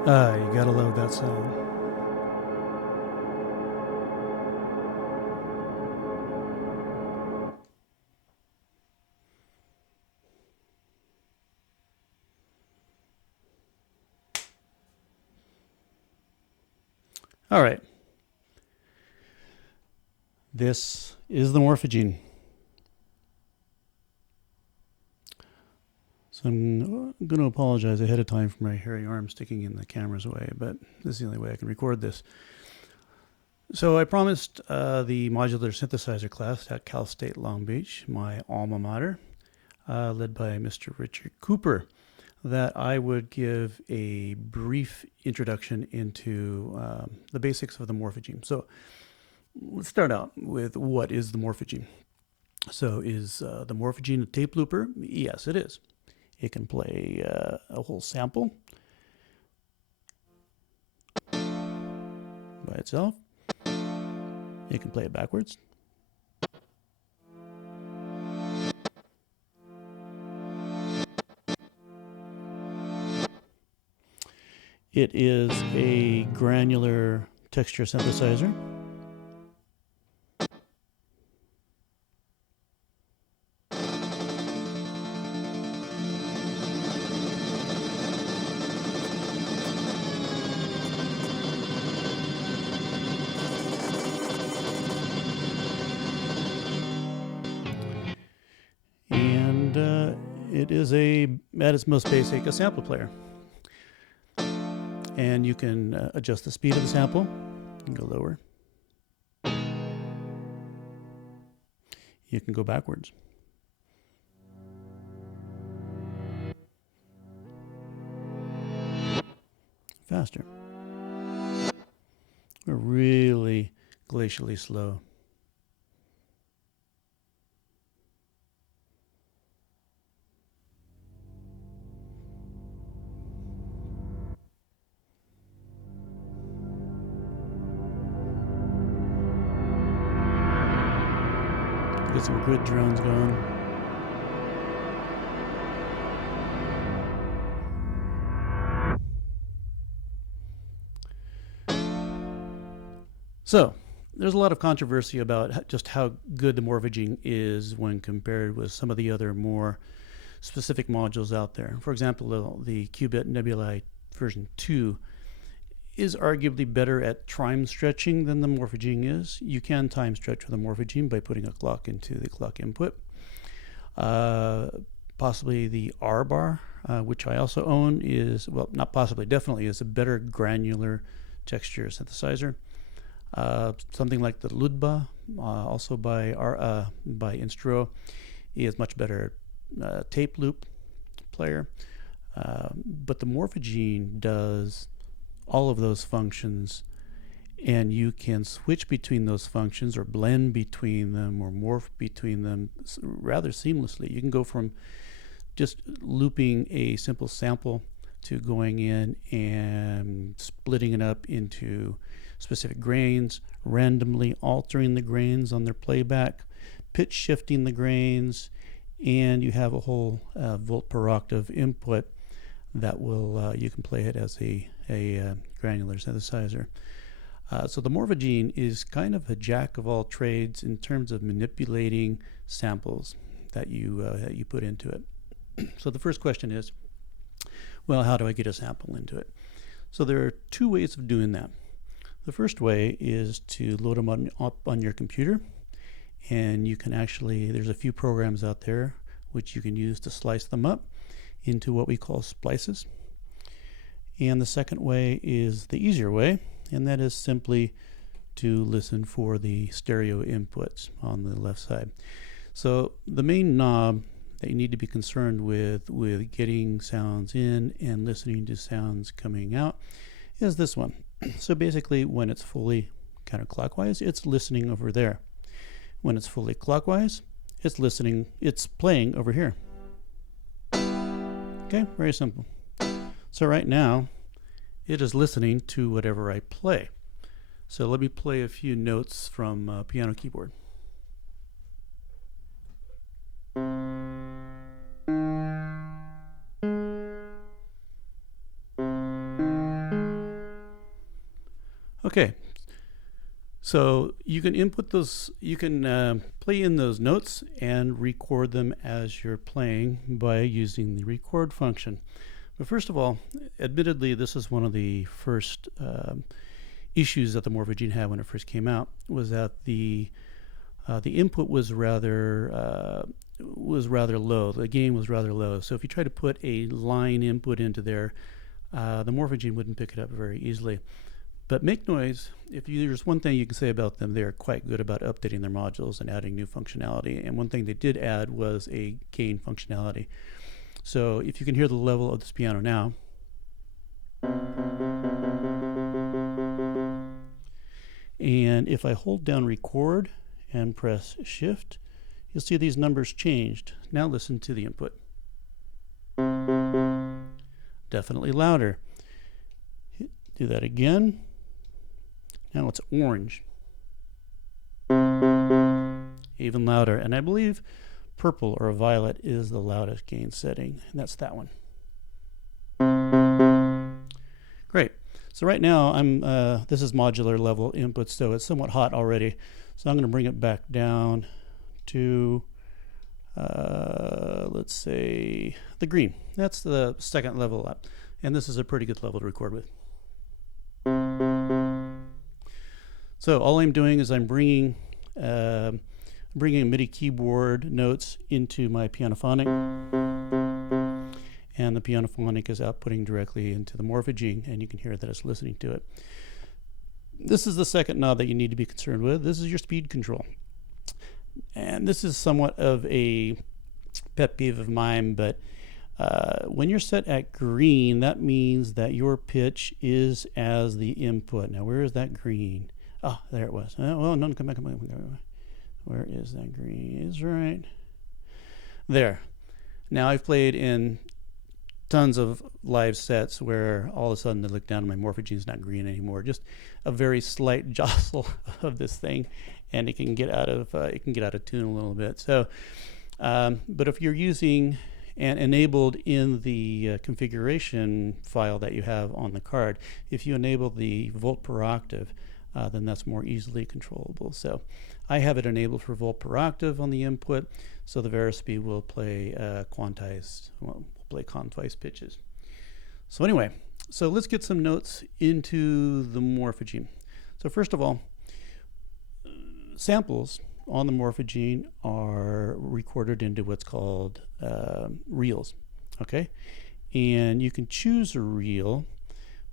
You gotta love that sound. All right. This is the Morphagene. So I'm going to apologize ahead of time for my hairy arm sticking in the camera's way, but this is the only way I can record this. So I promised the modular synthesizer class at Cal State Long Beach, my alma mater, led by Mr. Richard Cooper, that I would give a brief introduction into the basics of the Morphagene. So let's start out with what is the Morphagene. So is the Morphagene a tape looper? Yes, it is. It can play a whole sample by itself. It can play it backwards. It is a granular texture synthesizer. And it is at its most basic, a sample player. And you can adjust the speed of the sample. You can go lower. You can go backwards. Faster. Or really glacially slow. Get some good drones going. So, there's a lot of controversy about just how good the Morphagene is when compared with some of the other more specific modules out there. For example, the Qubit Nebulae version 2 is arguably better at time stretching than the Morphagene is. You can time stretch with a Morphagene by putting a clock into the clock input. Possibly the R bar, which I also own, is, well, not possibly, definitely is a better granular texture synthesizer. Something like the Ludba, also by Instro, is much better tape loop player. But the Morphagene does all of those functions, and you can switch between those functions or blend between them or morph between them rather seamlessly. You can go from just looping a simple sample to going in and splitting it up into specific grains, randomly altering the grains on their playback, pitch shifting the grains, and you have a whole volt per octave input that will you can play it as a granular synthesizer. So the Morphagene is kind of a jack of all trades in terms of manipulating samples that you put into it. So the first question is, well, how do I get a sample into it? So there are two ways of doing that. The first way is to load them up on your computer, and you can actually, there's a few programs out there which you can use to slice them up into what we call splices. And the second way is the easier way, and that is simply to listen for the stereo inputs on the left side. So the main knob that you need to be concerned with getting sounds in and listening to sounds coming out is this one. So basically, when it's fully counterclockwise, it's listening over there. When it's fully clockwise, it's playing over here. Okay, very simple. So right now, it is listening to whatever I play. So let me play a few notes from piano keyboard. Okay, so you can input those, you can play in those notes and record them as you're playing by using the record function. But first of all, admittedly, this is one of the first issues that the Morphagene had when it first came out, was that the input was rather low. The gain was rather low. So if you try to put a line input into there, the Morphagene wouldn't pick it up very easily. But Make Noise, there's one thing you can say about them, they're quite good about updating their modules and adding new functionality. And one thing they did add was a gain functionality. So if you can hear the level of this piano now, and if I hold down record and press shift, you'll see these numbers changed. Now listen to the input. Definitely louder. Do that again. Now it's orange. Even louder. And I believe purple or violet is the loudest gain setting, and that's that one. Great. So right now this is modular level input, so it's somewhat hot already. So I'm going to bring it back down to let's say the green. That's the second level up, and this is a pretty good level to record with. So all I'm doing is I'm bringing MIDI keyboard notes into my pianophonic, and the pianophonic is outputting directly into the Morphagene, and you can hear that it's listening to it. This is the second knob that you need to be concerned with. This is your speed control. And this is somewhat of a pet peeve of mine, but when you're set at green, that means that your pitch is as the input. Now, where is that green? Oh, there it was. Well, no, come back. Where is that green? It's right there. Now, I've played in tons of live sets where all of a sudden I look down and my Morphagene is not green anymore. Just a very slight jostle of this thing, and it can get out of tune a little bit. So, but if you're using and enabled in the configuration file that you have on the card, if you enable the volt per octave, then that's more easily controllable. So I have it enabled for volt per octave on the input, so the Verispeed will play quantized pitches. So anyway, so let's get some notes into the Morphagene. So first of all, samples on the Morphagene are recorded into what's called reels, okay? And you can choose a reel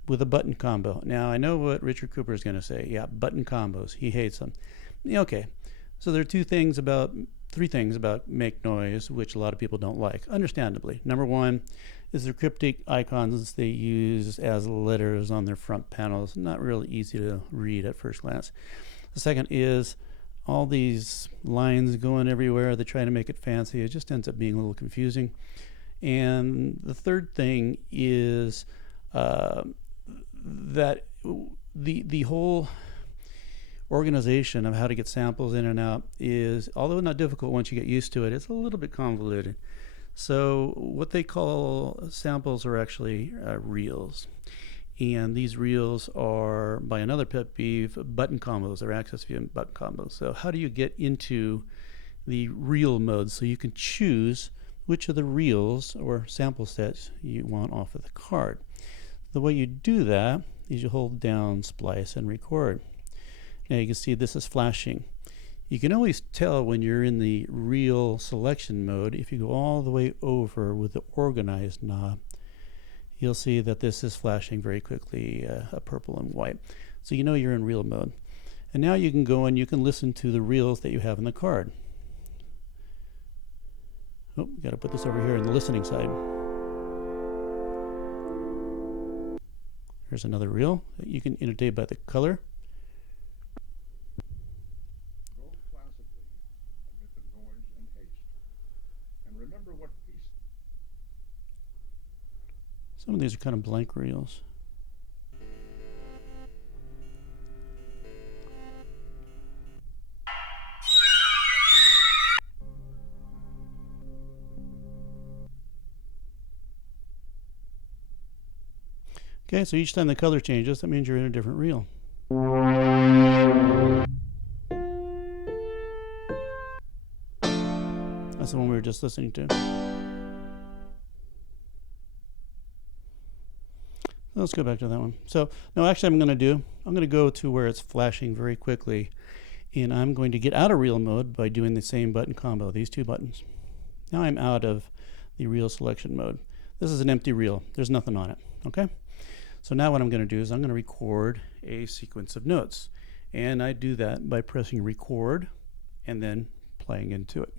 with a button combo. Now, I know what Richard Cooper is going to say. Yeah, button combos. He hates them. Yeah, okay. So there are three things about Make Noise which a lot of people don't like, understandably. Number one is the cryptic icons they use as letters on their front panels. Not really easy to read at first glance. The second is all these lines going everywhere. They try to make it fancy. It just ends up being a little confusing. And the third thing is that the whole organization of how to get samples in and out is, although not difficult once you get used to it, it's a little bit convoluted. So what they call samples are actually reels. And these reels are, by another pet peeve, button combos or access via button combos. So how do you get into the reel mode so you can choose which of the reels or sample sets you want off of the card? The way you do that is you hold down splice and record. Now you can see this is flashing. You can always tell when you're in the reel selection mode if you go all the way over with the organized knob. You'll see that this is flashing very quickly, a purple and white. So you know you're in reel mode. And now you can go and you can listen to the reels that you have in the card. Oh, got to put this over here on the listening side. Here's another reel that you can annotate by the color. Go classically amid the noise and haste, and remember what peace. Some of these are kind of blank reels. Okay, so each time the color changes, that means you're in a different reel. That's the one we were just listening to. Let's go back to that one. So, no, actually I'm going to go to where it's flashing very quickly, and I'm going to get out of reel mode by doing the same button combo, these two buttons. Now I'm out of the reel selection mode. This is an empty reel. There's nothing on it, okay? So now what I'm going to do is I'm going to record a sequence of notes, and I do that by pressing record and then playing into it.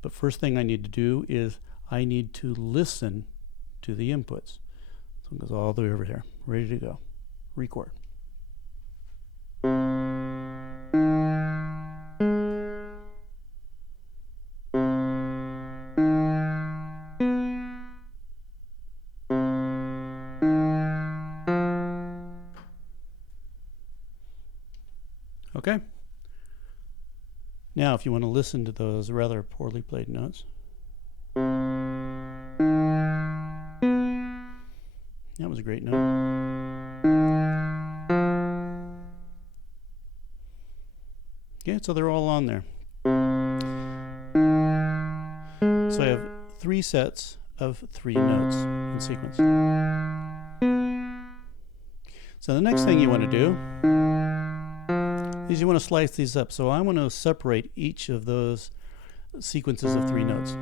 But first thing I need to do is I need to listen to the inputs. So it goes all the way over here, ready to go. Record. Okay. Now, if you want to listen to those rather poorly played notes, that was a great note. Okay, so they're all on there. So I have 3 sets of 3 notes in sequence. So the next thing you want to do is you want to slice these up. So I want to separate each of those sequences of 3 notes.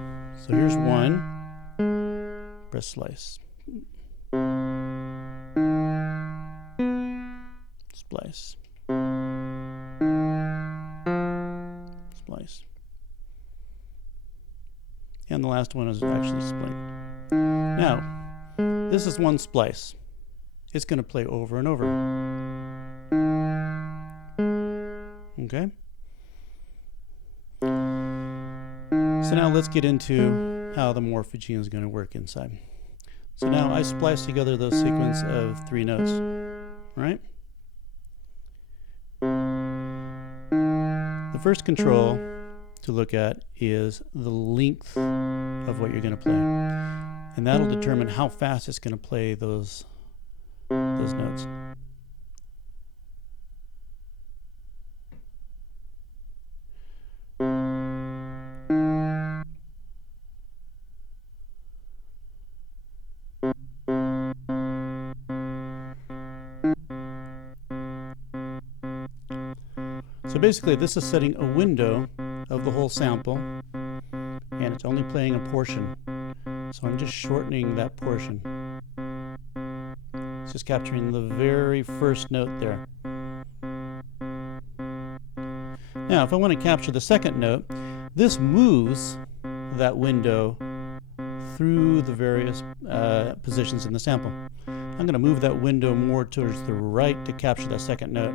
So here's one. Press slice. Splice. Splice. And the last one is actually split. Now, this is one splice. It's going to play over and over. Okay? So now let's get into how the morphagene is going to work inside. So now I splice together those sequence of 3 notes, right? The first control to look at is the length of what you're going to play. And that'll determine how fast it's going to play those notes. So basically this is setting a window of the whole sample, and it's only playing a portion. So I'm just shortening that portion. It's just capturing the very first note there. Now if I want to capture the second note, this moves that window through the various positions in the sample. I'm going to move that window more towards the right to capture that second note.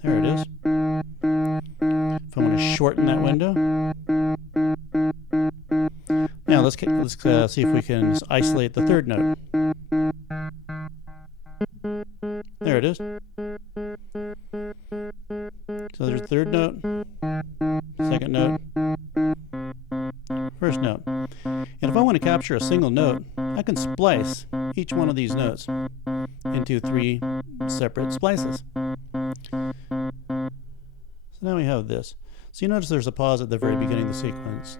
There it is. If I want to shorten that window. Now let's see if we can isolate the third note. There it is. So there's the third note, second note, first note. And if I want to capture a single note, I can splice each one of these notes into 3 separate splices. So now we have this. So you notice there's a pause at the very beginning of the sequence.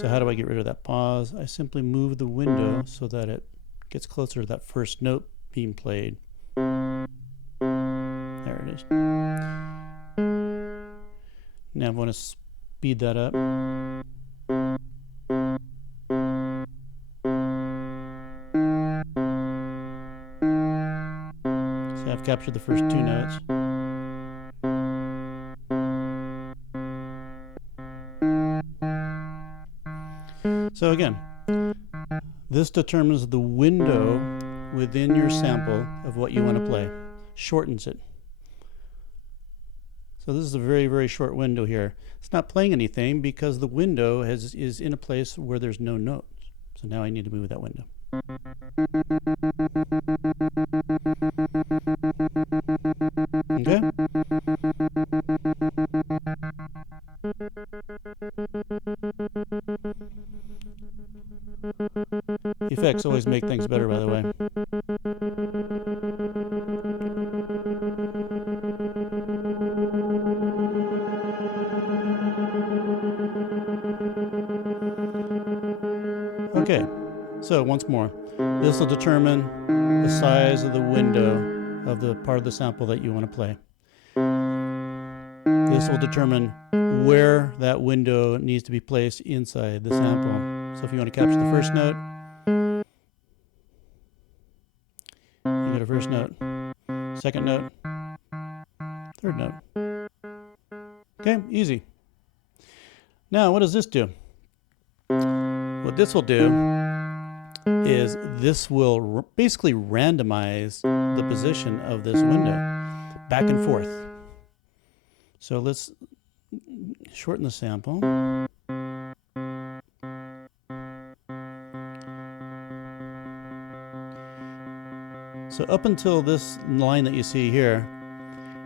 So how do I get rid of that pause? I simply move the window so that it gets closer to that first note being played. There it is. Now I want to speed that up. So I've captured the first 2 notes. So again, this determines the window within your sample of what you want to play, shortens it. So this is a very, very short window here. It's not playing anything because the window is in a place where there's no notes. So now I need to move that window. Okay? Effects always make things better, by the way. Okay, so once more, this will determine the size of the window of the part of the sample that you want to play. This will determine where that window needs to be placed inside the sample. So if you want to capture the first note, you go to first note, second note, third note. Okay, easy. Now, what does this do? What this will do is this will basically randomize the position of this window back and forth. So let's shorten the sample. So up until this line that you see here,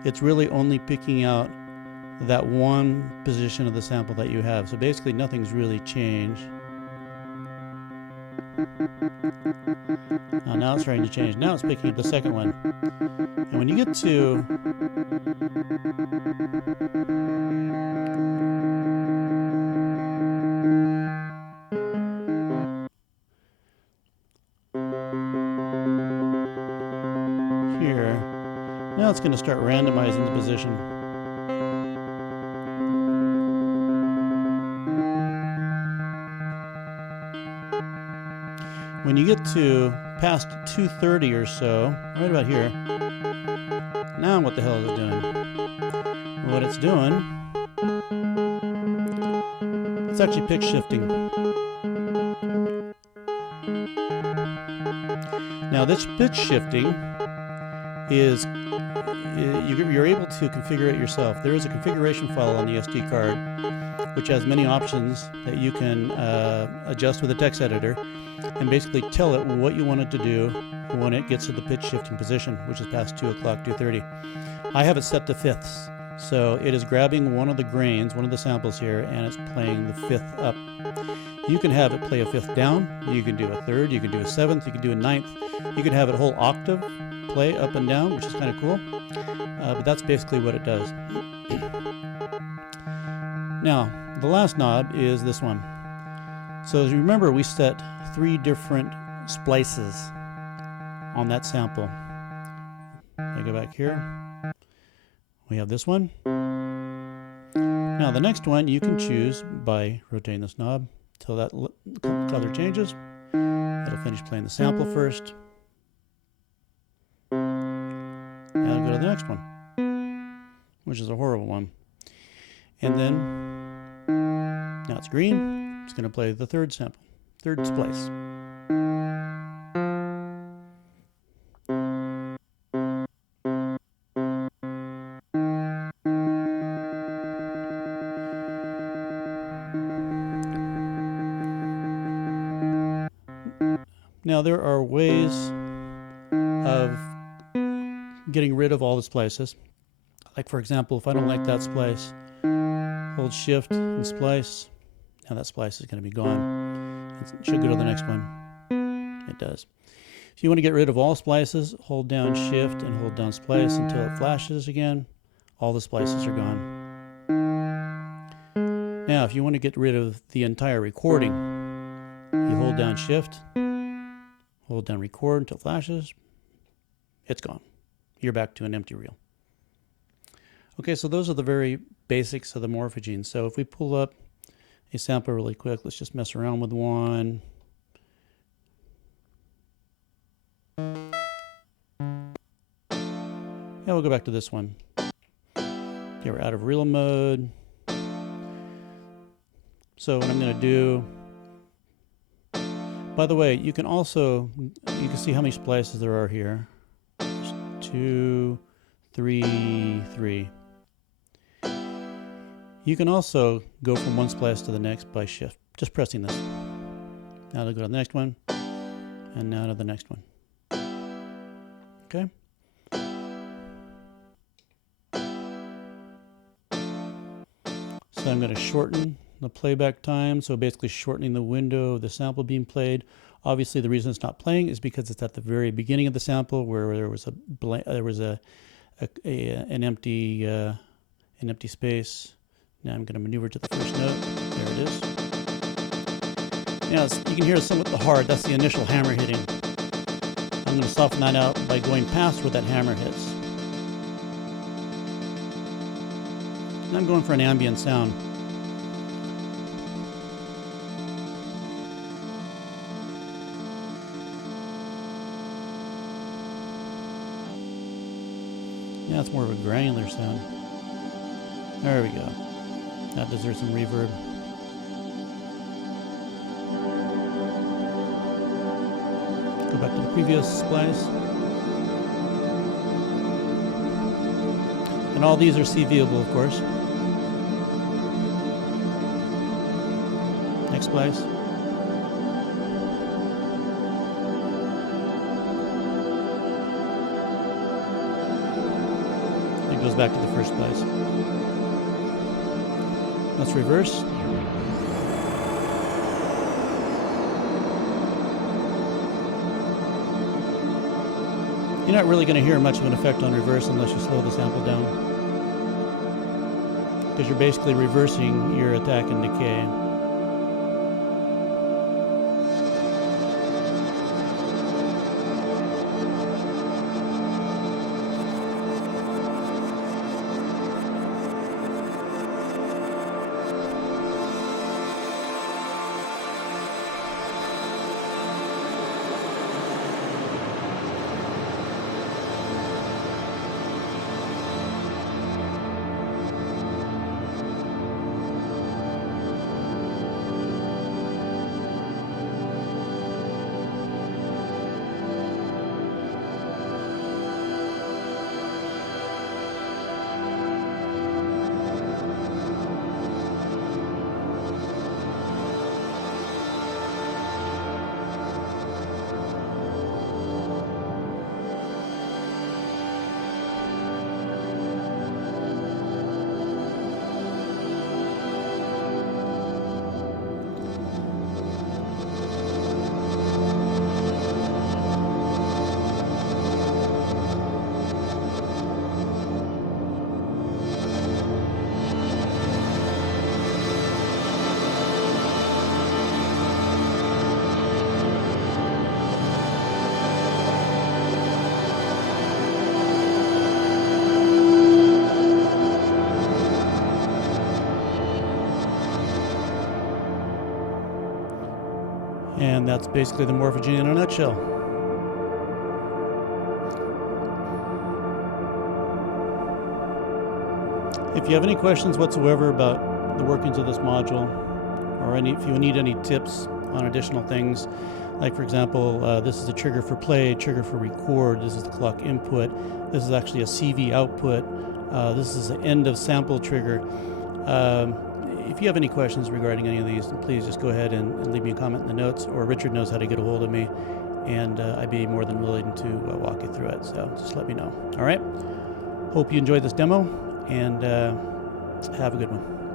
it's really only picking out that one position of the sample that you have. So basically nothing's really changed. Now it's starting to change. Now it's picking up the second one. And when you get to here, now it's going to start randomizing the position. When you get to past 230 or so, right about here, now what the hell is it doing? What it's doing, it's actually pitch shifting. Now this pitch shifting is, you're able to configure it yourself. There is a configuration file on the SD card which has many options that you can adjust with a text editor, and basically tell it what you want it to do when it gets to the pitch shifting position, which is past 2 o'clock, 2:30. I have it set to fifths, so it is grabbing one of the grains, one of the samples here, and it's playing the fifth up. You can have it play a fifth down, you can do a third, you can do a seventh, you can do a ninth, you can have it whole octave play up and down, which is kind of cool, but that's basically what it does. Now, the last knob is this one. So as you remember, we set 3 different splices on that sample. I go back here. We have this one. Now the next one you can choose by rotating this knob till that color changes. It'll finish playing the sample first. Now I'll go to the next one, which is a horrible one. And then, now it's green. It's going to play the third sample, third splice. Now there are ways of getting rid of all the splices. Like for example, if I don't like that splice, hold shift and splice. Now that splice is going to be gone. It should go to the next one. It does. If you want to get rid of all splices, hold down shift and hold down splice until it flashes again. All the splices are gone. Now if you want to get rid of the entire recording, you hold down shift, hold down record until it flashes. It's gone. You're back to an empty reel. Okay, so those are the very basics of the Morphagene. So if we pull up a sample really quick, let's just mess around with one. Yeah, we'll go back to this one. Okay, we're out of reel mode. So what I'm going to do, by the way, you can see how many splices there are here. There's 2, 3, 3. You can also go from one splice to the next by shift, just pressing this. Now to go to the next one, and now to the next one. Okay? So I'm going to shorten the playback time, so basically shortening the window of the sample being played. Obviously the reason it's not playing is because it's at the very beginning of the sample where there was an empty space. Now I'm going to maneuver to the first note. There it is. Yeah, you can hear somewhat the hard. That's the initial hammer hitting. I'm going to soften that out by going past where that hammer hits. And I'm going for an ambient sound. Yeah, it's more of a granular sound. There we go. That deserves some reverb. Go back to the previous splice. And all these are CVable, of course. Next splice. It goes back to the first splice. Let's reverse. You're not really going to hear much of an effect on reverse unless you slow the sample down, because you're basically reversing your attack and decay. And that's basically the Morphagene in a nutshell. If you have any questions whatsoever about the workings of this module, or if you need any tips on additional things, like for example, this is a trigger for play, trigger for record, this is the clock input, this is actually a CV output, this is the end of sample trigger. If you have any questions regarding any of these, please just go ahead and leave me a comment in the notes, or Richard knows how to get a hold of me, and I'd be more than willing to walk you through it, so just let me know. All right? Hope you enjoyed this demo, and have a good one.